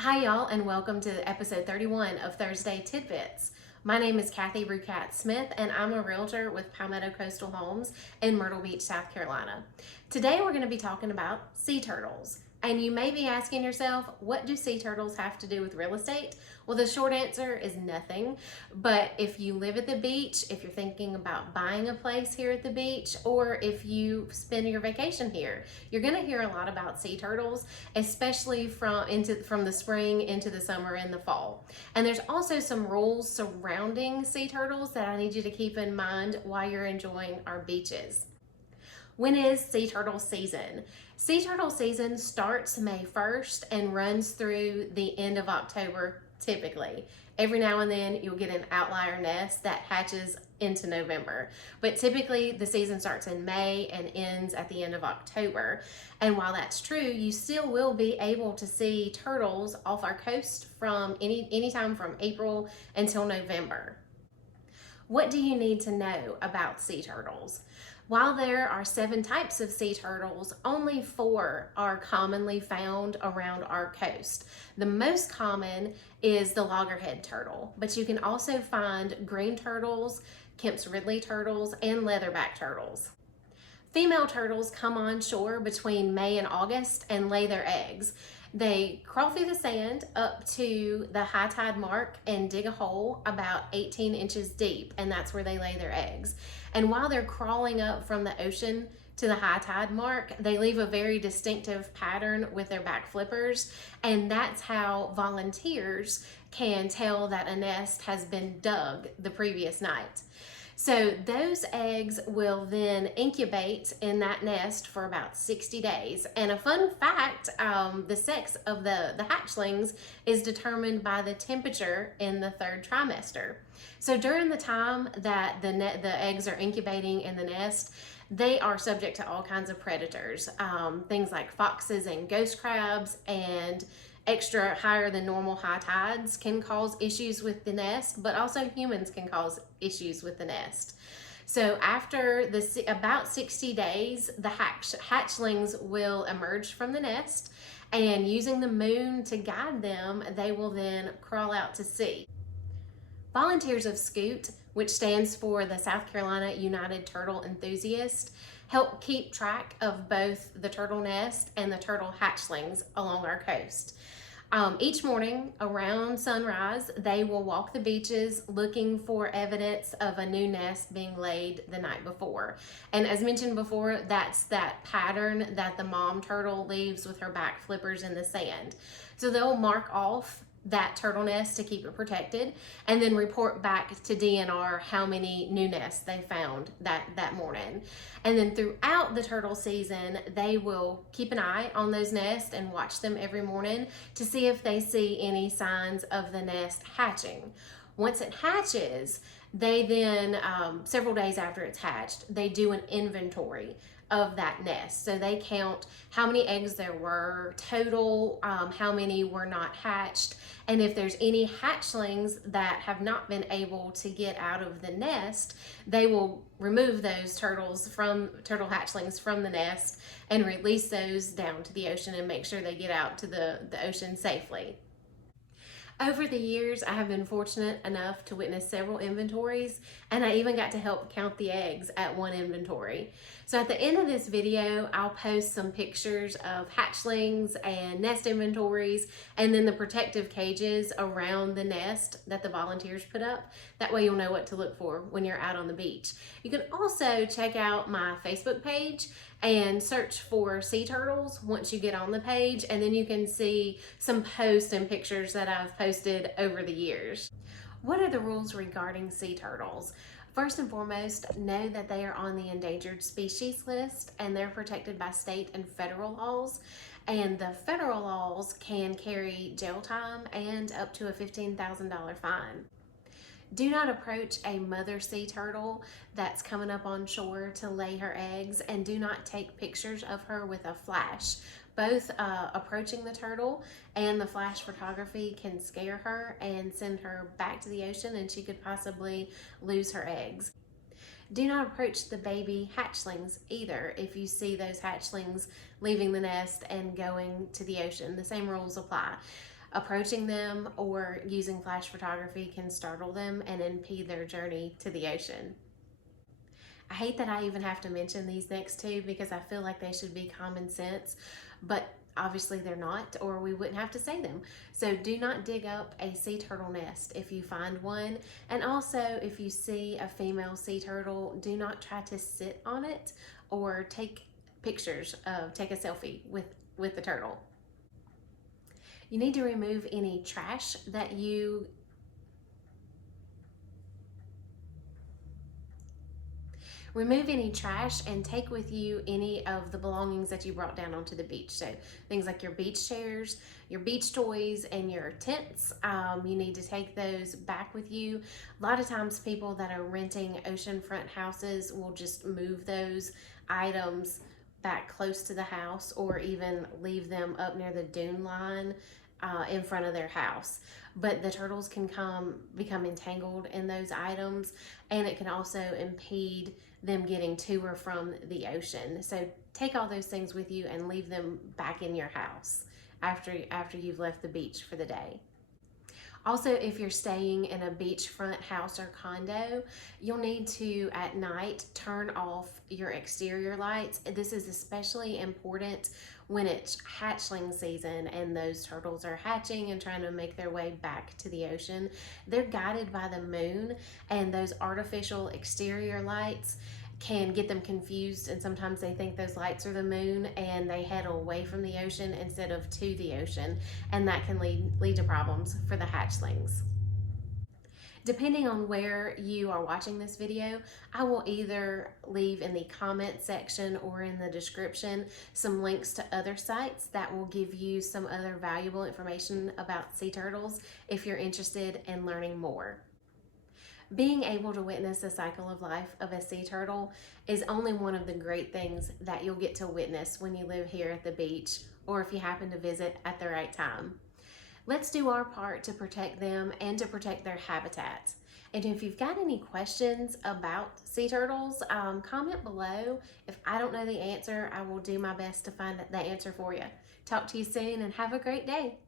Hi y'all, and welcome to episode 31 of Thursday Tidbits. My name is Kathy Rucat Smith and I'm a realtor with Palmetto Coastal Homes in Myrtle Beach, South Carolina. Today we're going to be talking about sea turtles. And you may be asking yourself, what do sea turtles have to do with real estate? Well, the short answer is nothing. But if you live at the beach, if you're thinking about buying a place here at the beach, or if you spend your vacation here, you're going to hear a lot about sea turtles, especially from the spring into the summer and the fall. And there's also some rules surrounding sea turtles that I need you to keep in mind while you're enjoying our beaches. When is sea turtle season? Sea turtle season starts May 1st and runs through the end of October typically. Every now and then you'll get an outlier nest that hatches into November. But typically the season starts in May and ends at the end of October. And while that's true, you still will be able to see turtles off our coast from anytime from April until November. What do you need to know about sea turtles? While there are 7 types of sea turtles, only 4 are commonly found around our coast. The most common is the loggerhead turtle, but you can also find green turtles, Kemp's ridley turtles, and leatherback turtles. Female turtles come on shore between May and August and lay their eggs. They crawl through the sand up to the high tide mark and dig a hole about 18 inches deep, and that's where they lay their eggs. And while they're crawling up from the ocean to the high tide mark, they leave a very distinctive pattern with their back flippers, and that's how volunteers can tell that a nest has been dug the previous night. So those eggs will then incubate in that nest for about 60 days. And a fun fact, the sex of the hatchlings is determined by the temperature in the 3rd trimester. So during the time that the eggs are incubating in the nest, they are subject to all kinds of predators, things like foxes and ghost crabs, and extra higher than normal high tides can cause issues with the nest, but also humans can cause issues with the nest. So after about 60 days, the hatchlings will emerge from the nest, and using the moon to guide them, they will then crawl out to sea. Volunteers of SCOOT, which stands for the South Carolina United Turtle Enthusiast, help keep track of both the turtle nest and the turtle hatchlings along our coast. Each morning around sunrise, they will walk the beaches looking for evidence of a new nest being laid the night before. And as mentioned before, that's that pattern that the mom turtle leaves with her back flippers in the sand. So they'll mark off that turtle nest to keep it protected, and then report back to DNR how many new nests they found that morning. And then throughout the turtle season, they will keep an eye on those nests and watch them every morning to see if they see any signs of the nest hatching. Once it hatches, they then, several days after it's hatched, they do an inventory of that nest. So they count how many eggs there were total, how many were not hatched, and if there's any hatchlings that have not been able to get out of the nest, they will remove those turtle hatchlings from the nest and release those down to the ocean and make sure they get out to the ocean safely. Over the years, I have been fortunate enough to witness several inventories, and I even got to help count the eggs at one inventory. So at the end of this video, I'll post some pictures of hatchlings and nest inventories, and then the protective cages around the nest that the volunteers put up. That way you'll know what to look for when you're out on the beach. You can also check out my Facebook page and search for sea turtles once you get on the page, and then you can see some posts and pictures that I've posted over the years. What are the rules regarding sea turtles? First and foremost, know that they are on the endangered species list and they're protected by state and federal laws. And the federal laws can carry jail time and up to a $15,000 fine. Do not approach a mother sea turtle that's coming up on shore to lay her eggs, and do not take pictures of her with a flash. Both approaching the turtle and the flash photography can scare her and send her back to the ocean, and she could possibly lose her eggs. Do not approach the baby hatchlings either if you see those hatchlings leaving the nest and going to the ocean. The same rules apply. Approaching them or using flash photography can startle them and impede their journey to the ocean. I hate that I even have to mention these next two because I feel like they should be common sense, but obviously they're not, or we wouldn't have to say them. So do not dig up a sea turtle nest if you find one. And also, if you see a female sea turtle, do not try to sit on it or take pictures take a selfie with the turtle. You need to remove any trash that you Remove any trash and take with you any of the belongings that you brought down onto the beach. So things like your beach chairs, your beach toys, and your tents. You need to take those back with you. A lot of times people that are renting oceanfront houses will just move those items back close to the house or even leave them up near the dune line in front of their house. But the turtles can become entangled in those items, and it can also impede them getting to or from the ocean. So take all those things with you and leave them back in your house after you've left the beach for the day. Also, if you're staying in a beachfront house or condo, you'll need to, at night, turn off your exterior lights. This is especially important when it's hatchling season and those turtles are hatching and trying to make their way back to the ocean. They're guided by the moon, and those artificial exterior lights can get them confused, and sometimes they think those lights are the moon and they head away from the ocean instead of to the ocean, and that can lead to problems for the hatchlings. Depending on where you are watching this video, I will either leave in the comment section or in the description some links to other sites that will give you some other valuable information about sea turtles if you're interested in learning more. Being able to witness the cycle of life of a sea turtle is only one of the great things that you'll get to witness when you live here at the beach or if you happen to visit at the right time. Let's do our part to protect them and to protect their habitat. And if you've got any questions about sea turtles, comment below. If I don't know the answer, I will do my best to find the answer for you. Talk to you soon and have a great day.